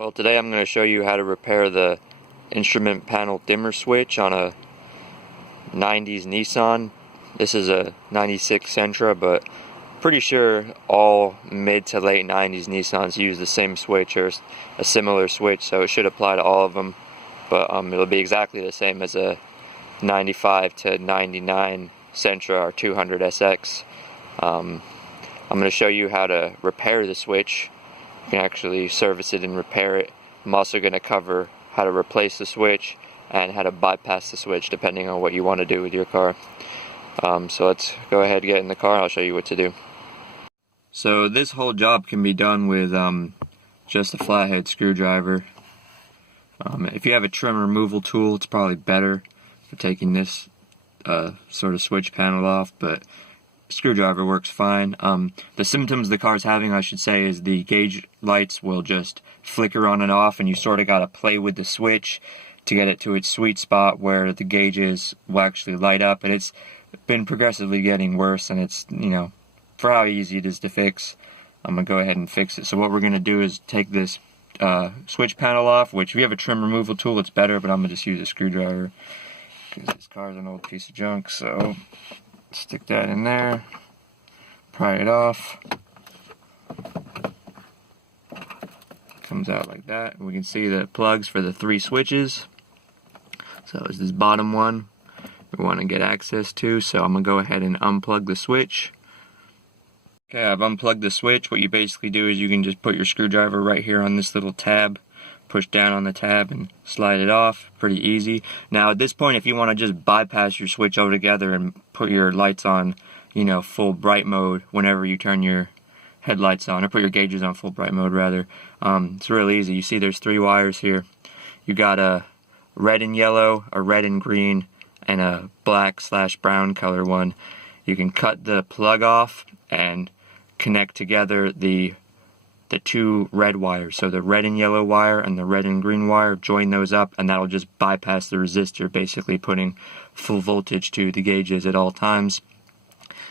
Well, today I'm going to show you how to repair the instrument panel dimmer switch on a 90's Nissan. This is a 96 Sentra, but pretty sure all mid to late 90's Nissans use the same switch or a similar switch, so it should apply to all of them. But it'll be exactly the same as a 95 to 99 Sentra or 200 SX. I'm going to show you how to repair the switch. You can actually service it and repair it. I'm also going to cover how to replace the switch and how to bypass the switch depending on what you want to do with your car. So let's go ahead and get in the car and I'll show you what to do. So this whole job can be done with just a flathead screwdriver. If you have a trim removal tool, it's probably better for taking this sort of switch panel off, but screwdriver works fine. The symptoms the car's having, I should say, is the gauge lights will just flicker on and off, and you sort of got to play with the switch to get it to its sweet spot where the gauges will actually light up. And it's been progressively getting worse, and it's, for how easy it is to fix, I'm going to go ahead and fix it. So what we're going to do is take this switch panel off, which if you have a trim removal tool, it's better, but I'm going to just use a screwdriver because this car's an old piece of junk. So stick that in there, pry it off, comes out like that. We can see the plugs for the 3 switches. So it's this bottom one we want to get access to, so I'm going to go ahead and unplug the switch. Okay, I've unplugged the switch. What you basically do is you can just put your screwdriver right here on this little tab, push down on the tab and slide it off. Pretty easy. Now at this point, if you want to just bypass your switch altogether and put your lights on, full bright mode whenever you turn your headlights on, or put your gauges on full bright mode rather, it's real easy. You see there's 3 wires here. You got a red and yellow, a red and green, and a black/brown color one. You can cut the plug off and connect together the 2 red wires. So the red and yellow wire and the red and green wire, join those up, and that'll just bypass the resistor, basically putting full voltage to the gauges at all times.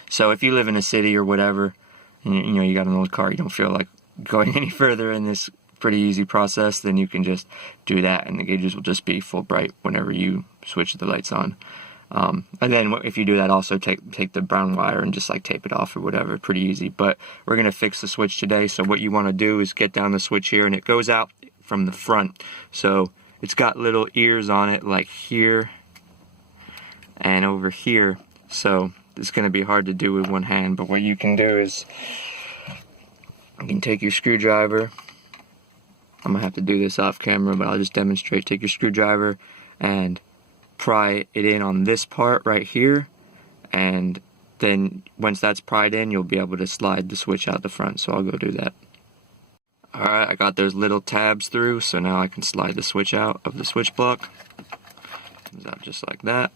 So if you live in a city or whatever, and you got an old car, you don't feel like going any further in this pretty easy process, then you can just do that and the gauges will just be full bright whenever you switch the lights on. And then if you do that, also take the brown wire and just tape it off or whatever. Pretty easy. But we're going to fix the switch today. So what you want to do is get down the switch here, and it goes out from the front. So it's got little ears on it like here and over here. So it's going to be hard to do with one hand. But what you can do is you can take your screwdriver. I'm going to have to do this off camera, but I'll just demonstrate. Take your screwdriver and pry it in on this part right here, and then once that's pried in, you'll be able to slide the switch out the front. So I'll go do that. Alright, I got those little tabs through, so now I can slide the switch out of the switch block. Comes out just like that.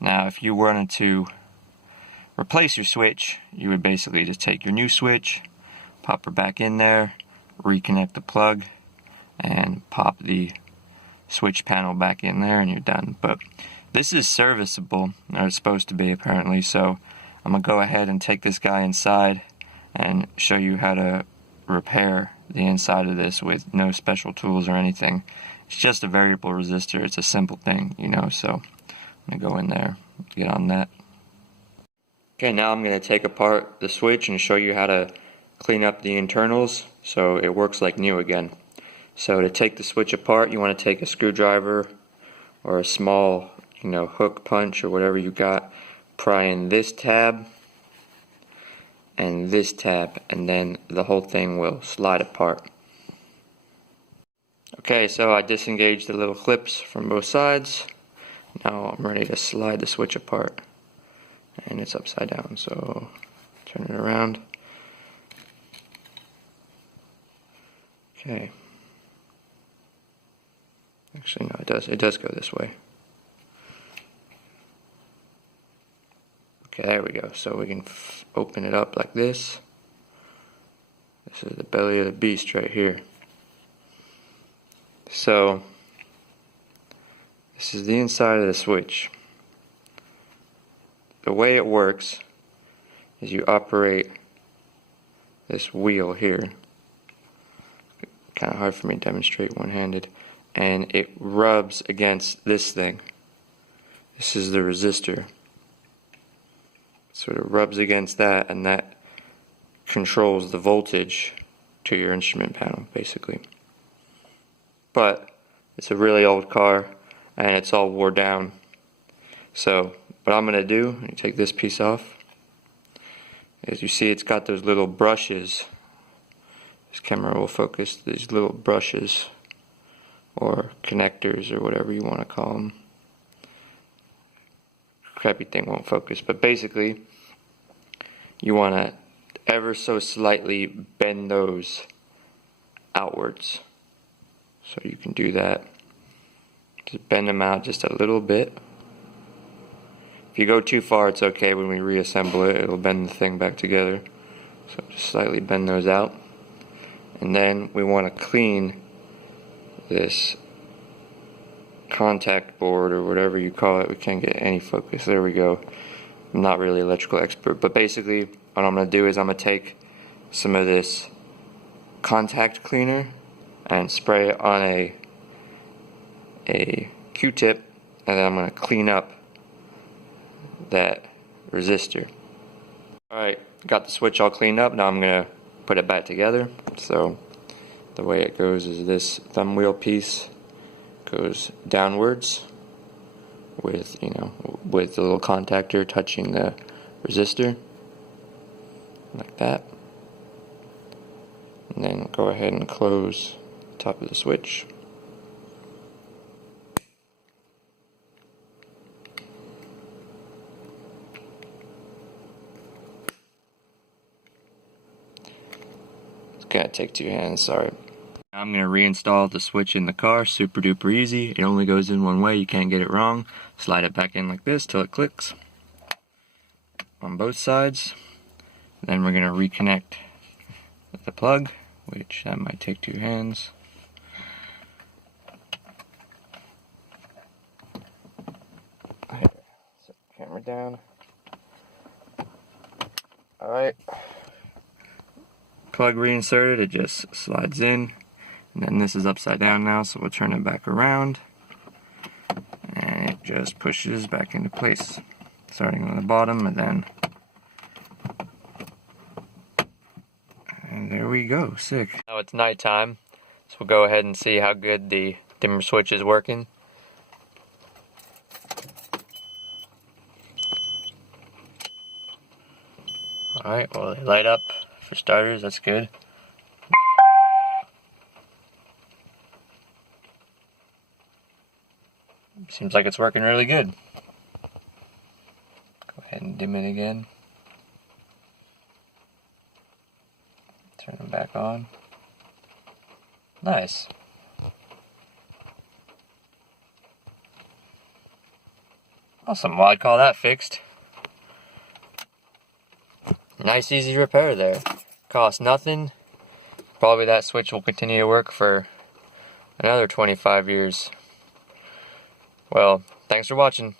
Now if you wanted to replace your switch, you would basically just take your new switch, pop her back in there, reconnect the plug, and pop the switch panel back in there, and you're done. But this is serviceable, or it's supposed to be apparently, so I'm going to go ahead and take this guy inside and show you how to repair the inside of this with no special tools or anything. It's just a variable resistor. It's a simple thing, so I'm going to go in there, get on that. Okay, now I'm going to take apart the switch and show you how to clean up the internals so it works like new again. So to take the switch apart, you want to take a screwdriver or a small, hook punch or whatever you got, pry in this tab and this tab, and then the whole thing will slide apart. Okay, so I disengaged the little clips from both sides. Now I'm ready to slide the switch apart. And it's upside down, so turn it around. Okay. Actually, no, it does go this way. Okay, there we go. So we can open it up like this. This is the belly of the beast right here. So this is the inside of the switch. The way it works is you operate this wheel here. kind of hard for me to demonstrate one-handed. And it rubs against this thing. This is the resistor. Sort of rubs against that, and that controls the voltage to your instrument panel, basically. But it's a really old car, and it's all wore down. So what I'm going to do, let me take this piece off. As you see, it's got those little brushes. This camera will focus these little brushes, or connectors, or whatever you want to call them. Crappy thing won't focus, but basically you want to ever so slightly bend those outwards. So you can do that. Just bend them out just a little bit. If you go too far, it's okay. When we reassemble it, it'll bend the thing back together. So just slightly bend those out. And then we want to clean this contact board, or whatever you call it. We can't get any focus. There we go. I'm not really an electrical expert, but basically what I'm going to do is I'm going to take some of this contact cleaner and spray it on a Q-tip, and then I'm going to clean up that resistor. Alright, got the switch all cleaned up. Now I'm going to put it back together. So the way it goes is this thumb wheel piece goes downwards with, with the little contactor touching the resistor, like that. And then go ahead and close the top of the switch. It's gonna take 2 hands, sorry. I'm going to reinstall the switch in the car, super duper easy. It only goes in one way, you can't get it wrong. Slide it back in like this till it clicks on both sides. Then we're going to reconnect the plug, which that might take 2 hands. Here, set the camera down. Alright, plug reinserted, it just slides in. And then this is upside down now, so we'll turn it back around. And it just pushes back into place. Starting on the bottom, and then... And there we go, sick. Now it's nighttime, so we'll go ahead and see how good the dimmer switch is working. Alright, well they light up for starters, that's good. Seems like it's working really good. Go ahead and dim it again. Turn them back on. Nice. Awesome, well I'd call that fixed. Nice easy repair there. Cost nothing. Probably that switch will continue to work for another 25 years. Well, thanks for watching.